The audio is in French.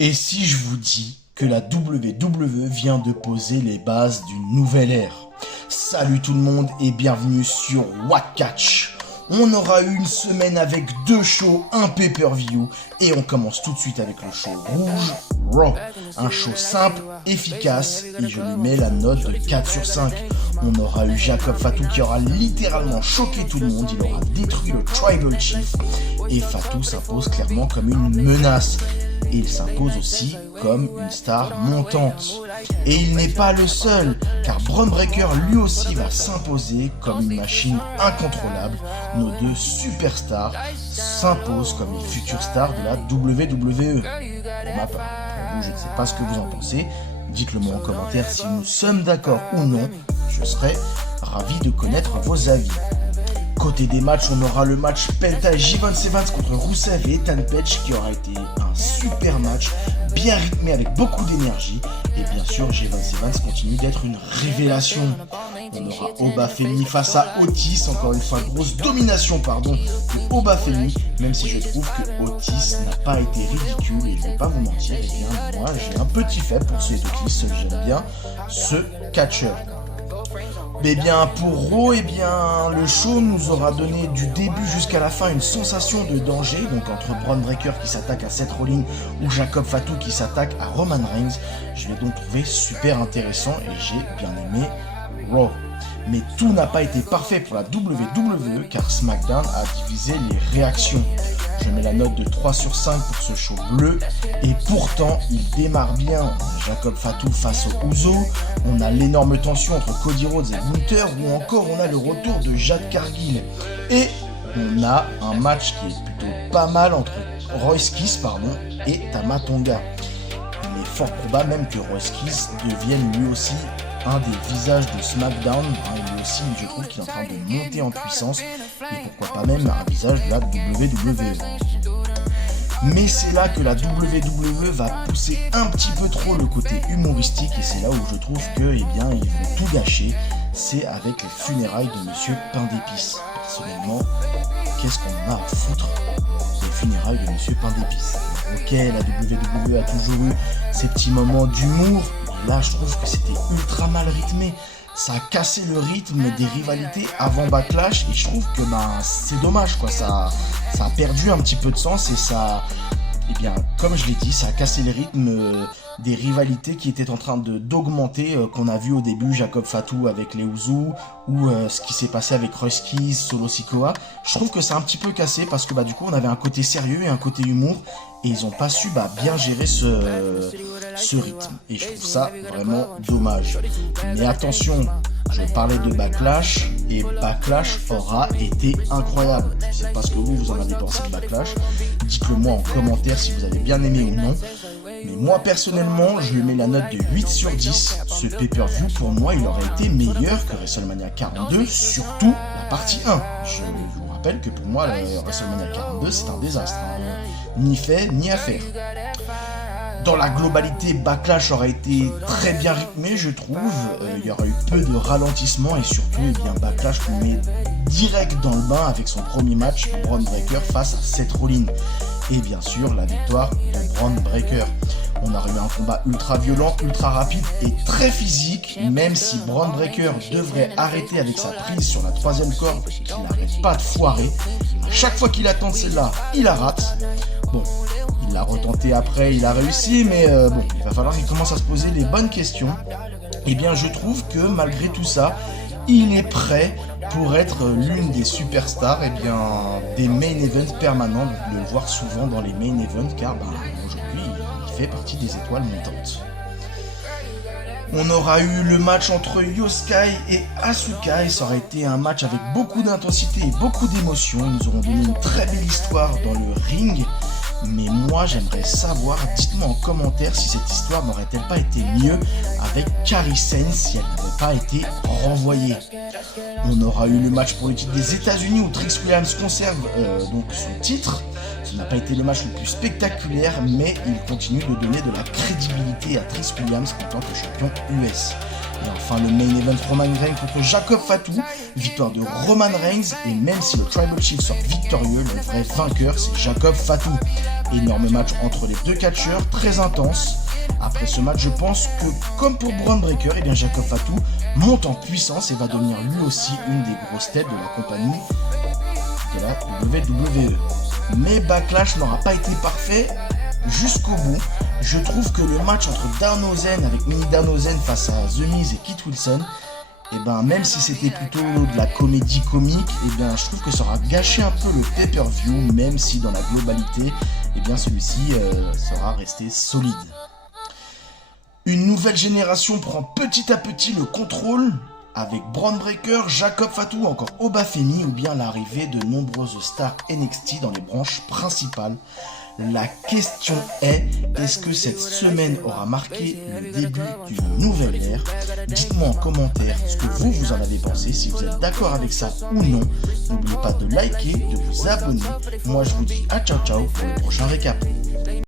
Et si je vous dis que la WWE vient de poser les bases d'une nouvelle ère? Salut tout le monde et bienvenue sur What Catch. On aura eu une semaine avec 2 shows, un pay-per-view et on commence tout de suite avec le show rouge, Raw. Un show simple, efficace et je lui mets la note de 4 sur 5. On aura eu Jacob Fatu qui aura littéralement choqué tout le monde, il aura détruit le Tribal Chief et Fatu s'impose clairement comme une menace. Et il s'impose aussi comme une star montante. Et il n'est pas le seul, car Bron Breakker lui aussi va s'imposer comme une machine incontrôlable. Nos 2 superstars s'imposent comme les futures stars de la WWE. Pour ma part, pour vous, je ne sais pas ce que vous en pensez. Dites-le moi en commentaire si nous sommes d'accord ou non. Je serai ravi de connaître vos avis. Côté des matchs, on aura le match Penta J-Von Evans contre Rusev et Ethan Page qui aura été un super match, bien rythmé avec beaucoup d'énergie. Et bien sûr, J-Von Evans continue d'être une révélation. On aura Oba Femi face à Otis, encore une fois grosse domination de Oba Femi, même si je trouve que Otis n'a pas été ridicule et je ne vais pas vous mentir, et bien moi j'ai un petit faible pour ce Otis, j'aime bien ce catcheur. Mais bien pour Raw, le show nous aura donné du début jusqu'à la fin une sensation de danger, donc entre Bron Breakker qui s'attaque à Seth Rollins ou Jacob Fatu qui s'attaque à Roman Reigns. Je l'ai donc trouvé super intéressant et j'ai bien aimé Raw. Mais tout n'a pas été parfait pour la WWE car SmackDown a divisé les réactions. Je mets la note de 3 sur 5 pour ce show bleu et pourtant il démarre bien. On a Jacob Fatu face aux Usos, on a l'énorme tension entre Cody Rhodes et Gunther ou encore on a le retour de Jade Cargill. Et on a un match qui est plutôt pas mal entre Royce Kiss et Tama Tonga. Il est fort probable même que Royce Kiss devienne lui aussi un des visages de SmackDown, lui aussi je trouve qu'il est en train de monter en puissance et pourquoi pas même un visage de la WWE. Mais c'est là que la WWE va pousser un petit peu trop le côté humoristique et c'est là où je trouve que ils vont tout gâcher, c'est avec les funérailles de Monsieur Pain d'Épices. Personnellement, qu'est-ce qu'on a à foutre des funérailles de Monsieur Pain d'Épices? Ok, la WWE a toujours eu ces petits moments d'humour. Là, je trouve que c'était ultra mal rythmé. Ça a cassé le rythme des rivalités avant Backlash et je trouve que c'est dommage quoi. Ça a perdu un petit peu de sens et ça, comme je l'ai dit, ça a cassé le rythme des rivalités qui étaient en train d'augmenter, qu'on a vu au début, Jacob Fatu avec les Usos ou ce qui s'est passé avec Royce Kiss, Solo Sikoa. Je trouve que c'est un petit peu cassé parce que du coup on avait un côté sérieux et un côté humour et ils ont pas su bien gérer ce rythme et je trouve ça vraiment dommage. Mais attention, je parlais de Backlash et Backlash aura été incroyable. Je sais pas ce que vous en avez pensé de Backlash, dites-le moi en commentaire si vous avez bien aimé ou non. Mais moi personnellement, je lui mets la note de 8 sur 10. Ce pay-per-view pour moi il aurait été meilleur que WrestleMania 42, surtout la partie 1. Je vous rappelle que pour moi WrestleMania 42 c'est un désastre, ni fait ni à faire. Dans la globalité, Backlash aurait été très bien rythmé, je trouve. Il y aurait eu peu de ralentissement et surtout, Backlash nous met direct dans le bain avec son premier match, Bron Breakker face à Seth Rollins. Et bien sûr, la victoire de Bron Breakker. On aurait eu un combat ultra violent, ultra rapide et très physique, même si Bron Breakker devrait arrêter avec sa prise sur la 3e corde, qu'il n'arrête pas de foirer. À chaque fois qu'il attend celle-là, il la rate. Bon. Il l'a retenté après, il a réussi, mais il va falloir qu'il commence à se poser les bonnes questions. Et je trouve que malgré tout ça, il est prêt pour être l'une des superstars des main events permanents. Vous pouvez le voir souvent dans les main events car aujourd'hui il fait partie des étoiles montantes. On aura eu le match entre Io Sky et Asuka et ça aurait été un match avec beaucoup d'intensité et beaucoup d'émotion. Ils nous auront donné une très belle histoire dans le ring. Mais moi j'aimerais savoir, dites-moi en commentaire si cette histoire n'aurait-elle pas été mieux avec Kairi Sane si elle n'avait pas été renvoyée. On aura eu le match pour le titre des États-Unis où Trish Williams conserve donc son titre. Ce n'a pas été le match le plus spectaculaire, mais il continue de donner de la crédibilité à Trish Williams en tant que champion US. Et enfin le main event, Roman Reigns contre Jacob Fatu, victoire de Roman Reigns, et même si le Tribal Chief sort victorieux, le vrai vainqueur c'est Jacob Fatu. Énorme match entre les deux catcheurs, très intense. Après ce match, je pense que comme pour Bron Breakker, et bien Jacob Fatu monte en puissance et va devenir lui aussi une des grosses têtes de la compagnie de la WWE. Mais Backlash n'aura pas été parfait jusqu'au bout. Je trouve que le match entre Danhausen avec Mini Danhausen face à The Miz et Kit Wilson, et ben même si c'était plutôt de la comédie comique, et bien je trouve que ça aura gâché un peu le pay-per-view, même si dans la globalité, et bien celui-ci sera resté solide. Une nouvelle génération prend petit à petit le contrôle avec Bron Breakker, Jacob Fatu, encore Oba Femi, ou bien l'arrivée de nombreuses stars NXT dans les branches principales. La question est-ce que cette semaine aura marqué le début d'une nouvelle ère? Dites-moi en commentaire ce que vous en avez pensé, si vous êtes d'accord avec ça ou non. N'oubliez pas de liker, de vous abonner. Moi je vous dis à ciao ciao pour le prochain récap.